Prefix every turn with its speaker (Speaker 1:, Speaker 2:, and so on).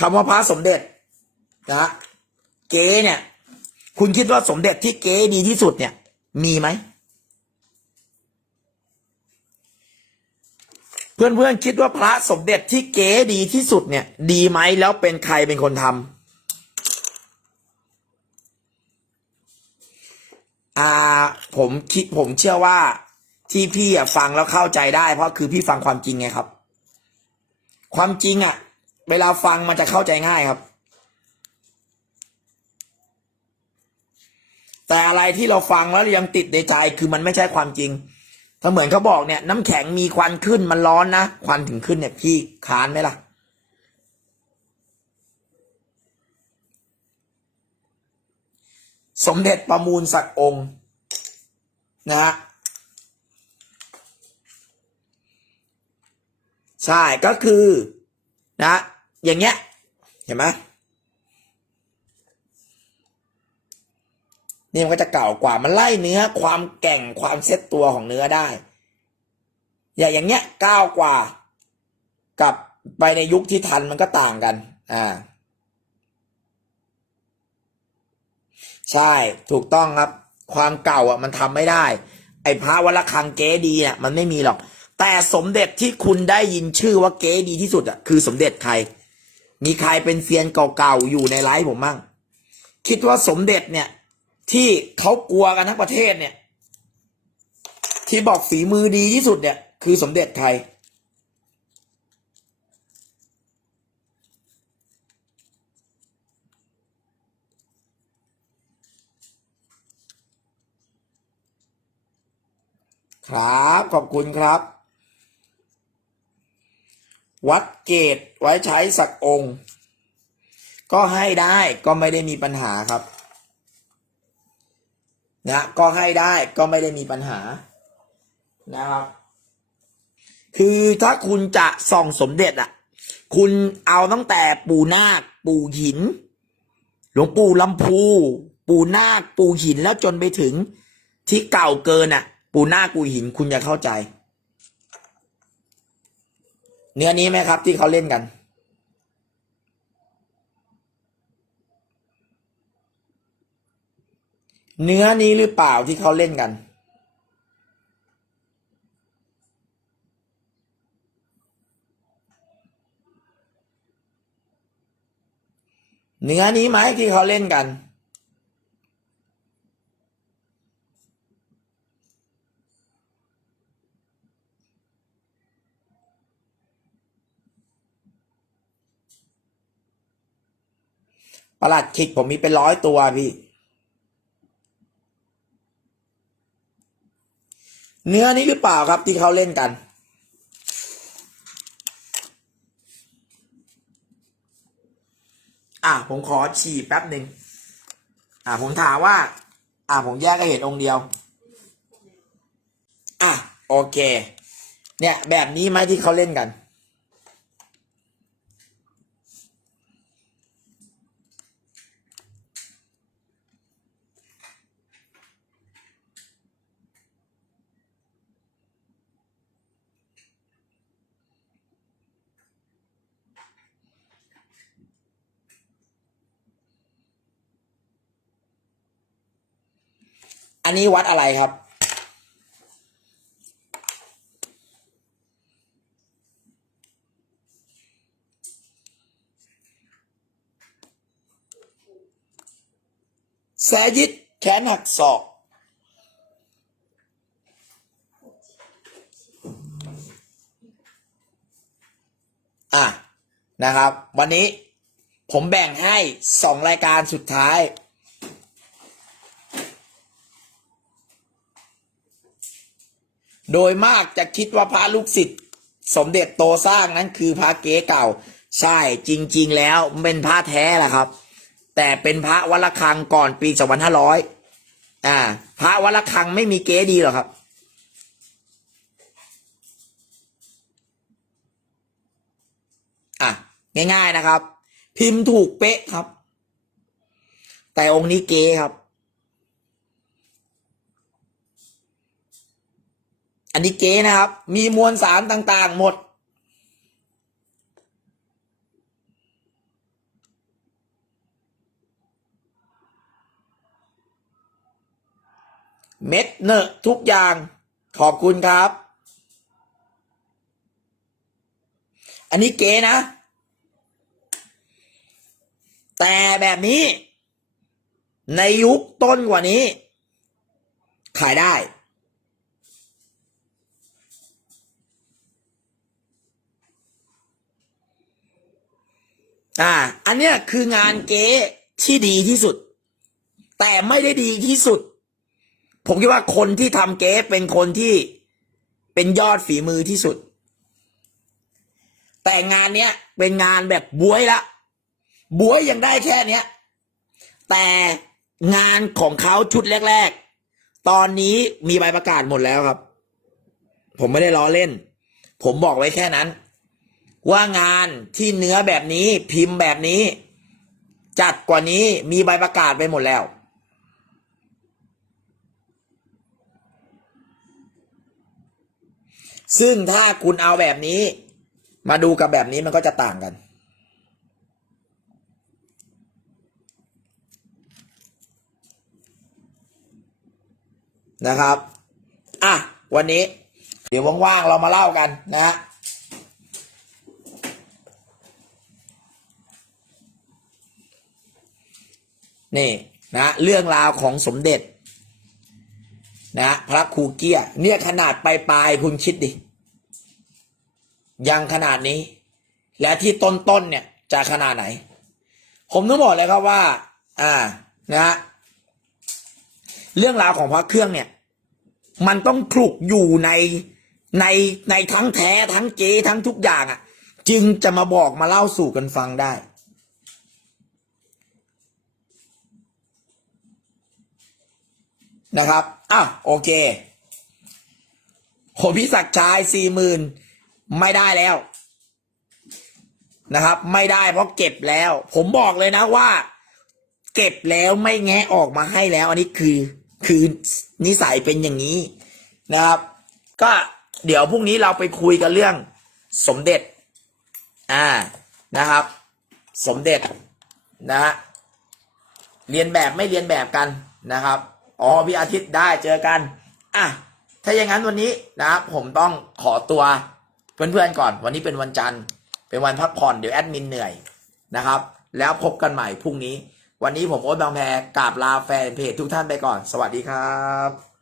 Speaker 1: คำว่าพระสมเด็จนะเก๊เนี่ย คุณคิดว่าสมเด็จที่เก๊ดีที่สุดเนี่ย มีไหม เพื่อนๆคิดว่าพระสมเด็จที่เก๋ดีที่สุดเนี่ย ดีไหมแล้วเป็นใครเป็นคนทำอ่า ผมคิดผมเชื่อว่า ที่พี่อะฟังแล้วเข้าใจได้ เพราะคือพี่ฟังความจริงไงครับ ความจริงอะ เวลาฟังมันจะเข้าใจง่ายครับ แต่อะไรที่เราฟังแล้วยังติดในใจคือมันไม่ใช่ความจริง ถ้าเหมือนเขาบอกเนี่ย น้ำแข็งมีควันขึ้นมันร้อนนะควันถึงขึ้นเนี่ย พี่ค้านไหมล่ะสมเด็จประมูลสักองค์นะฮะใช่ก็คือนะ อย่างเงี้ย เห็นไหมนี่มันก็จะเก่ากว่ามันไล่เนื้อความแก่งความเซ็ตตัวของเนื้อได้ อย่างอย่างเงี้ยก้าวกว่า กับไปในยุคที่ทันมันก็ต่างกัน อ่า ใช่ถูกต้องครับ ความเก่าอะมันทำไม่ได้ ไอ้พระวัลคังเก๋ดีอะมันไม่มีหรอก แต่สมเด็จที่คุณได้ยินชื่อว่าเก๋ดีที่สุดอะคือสมเด็จใคร มีใครเป็นเซียนเก่าๆอยู่ในไลฟ์ผมมั่งคิดว่าสมเด็จเนี่ย ที่เขากลัวกันทั้งประเทศเนี่ย ที่บอกฝีมือดีที่สุดเนี่ย คือสมเด็จใครครับ ขอบคุณครับ วัดเกตไว้ใช้สักองค์ ก็ให้ได้ก็ไม่ได้มีปัญหาครับนะก็ให้ได้ก็ไม่ได้มีปัญหานะครับ คือถ้าคุณจะส่องสมเด็จอะ คุณเอาตั้งแต่ปู่นาค ปู่หิน หลวงปู่ลำพู ปู่นาค ปู่หินแล้วจนไปถึงที่เก่าเกินอะ ปู่นาคปู่หินคุณจะเข้าใจ เนื้อนี้ไหมครับที่เขาเล่นกัน เนื้อนี้หรือเปล่าที่เขาเล่นกัน เนื้อนี้ไหมที่เขาเล่นกัน ประหลัดขิกผมมีเป็นร้อยตัวพี่ เนื้อนี้หรือเปล่าครับที่เขาเล่นกัน อะผมขอฉี่แป๊บหนึ่งอะผมถามว่า อะผมแยกก็เห็นองค์เดียว อะโอเค เนี่ยแบบนี้ไหมที่เขาเล่นกัน อันนี้วัดอะไรครับ แสยิดแขนหักศอกอะนะครับ วันนี้ผมแบ่งให้สองรายการสุดท้าย โดยมากจะคิดว่าพระลูกศิษย์สมเด็จโตสร้างนั้นคือพระเก๋เก่า ใช่จริง ๆ แล้วเป็นพระแท้แหละครับ แต่เป็นพระวัดระฆังก่อนปี2500อ่า พระวัดระฆังไม่มีเก๋ดีหรอกครับ อะ ง่าย ๆนะครับ พิมพ์ถูกเป๊ะครับ แต่องค์นี้เก๋ครับ อันนี้เก๋นะครับ มีมวลสารต่างๆ หมด เม็ดเนอะทุกอย่างขอบคุณครับ อันนี้เก๋นะ แต่แบบนี้ ในยุคต้นกว่านี้ ขายได้ อ่า อันเนี้ยคืองานเก๊ที่ดีที่สุด แต่ไม่ได้ดีที่สุด ผมคิดว่าคนที่ทำเก๊เป็นคนที่เป็นยอดฝีมือที่สุด แต่งานเนี้ยเป็นงานแบบบวยละบวยยังได้แค่เนี้ย แต่งานของเขาชุดแรก ๆ ตอนนี้มีใบประกาศหมดแล้วครับ ผมไม่ได้ล้อเล่น ผมบอกไว้แค่นั้น ว่างานที่เนื้อแบบนี้พิมพ์แบบนี้ จัดกว่านี้มีใบประกาศไปหมดแล้ว ซึ่งถ้าคุณเอาแบบนี้ มาดูกับแบบนี้มันก็จะต่างกัน นะครับ อะ วันนี้ เดี๋ยวว่างๆเรามาเล่ากันนะฮะ นี่นะเรื่องราวของสมเด็จนะพระครูเกียเนี่ยขนาดปลายปลายคุณคิดดิ ยังขนาดนี้ และที่ต้นๆเนี่ยจะขนาดไหน ผมต้องบอกเลยครับว่า อ่านะฮะเรื่องราวของพระเครื่องเนี่ย มันต้องคลุกอยู่ในในในทั้งแท้ทั้งเก๊ทั้งทุกอย่างอะ่ะ จึงจะมาบอกมาเล่าสู่กันฟังได้ นะครับอะโอเคผมพิศักดิ์ชายสี่หมื่นไม่ได้แล้วนะครับ ไม่ได้เพราะเก็บแล้ว ผมบอกเลยนะว่า เก็บแล้วไม่แงะออกมาให้แล้ว อันนี้คือ คือนิสัยเป็นอย่างนี้นะครับ ก็เดี๋ยวพรุ่งนี้เราไปคุยกันเรื่องสมเด็จ อ่านะครับ สมเด็จนะฮะเรียนแบบไม่เรียนแบบกันนะครับ อ๋อพี่อาทิตย์ได้เจอกันอะถ้าอย่างนั้นวันนี้นะผมต้องขอตัวเพื่อนๆก่อน วันนี้เป็นวันจันทร์ เป็นวันพักผ่อนเดี๋ยวแอดมินเหนื่อยนะครับ แล้วพบกันใหม่พรุ่งนี้ วันนี้ผมโอ๊ตบางแพรกราบลาแฟนเพจทุกท่านไปก่อน สวัสดีครับ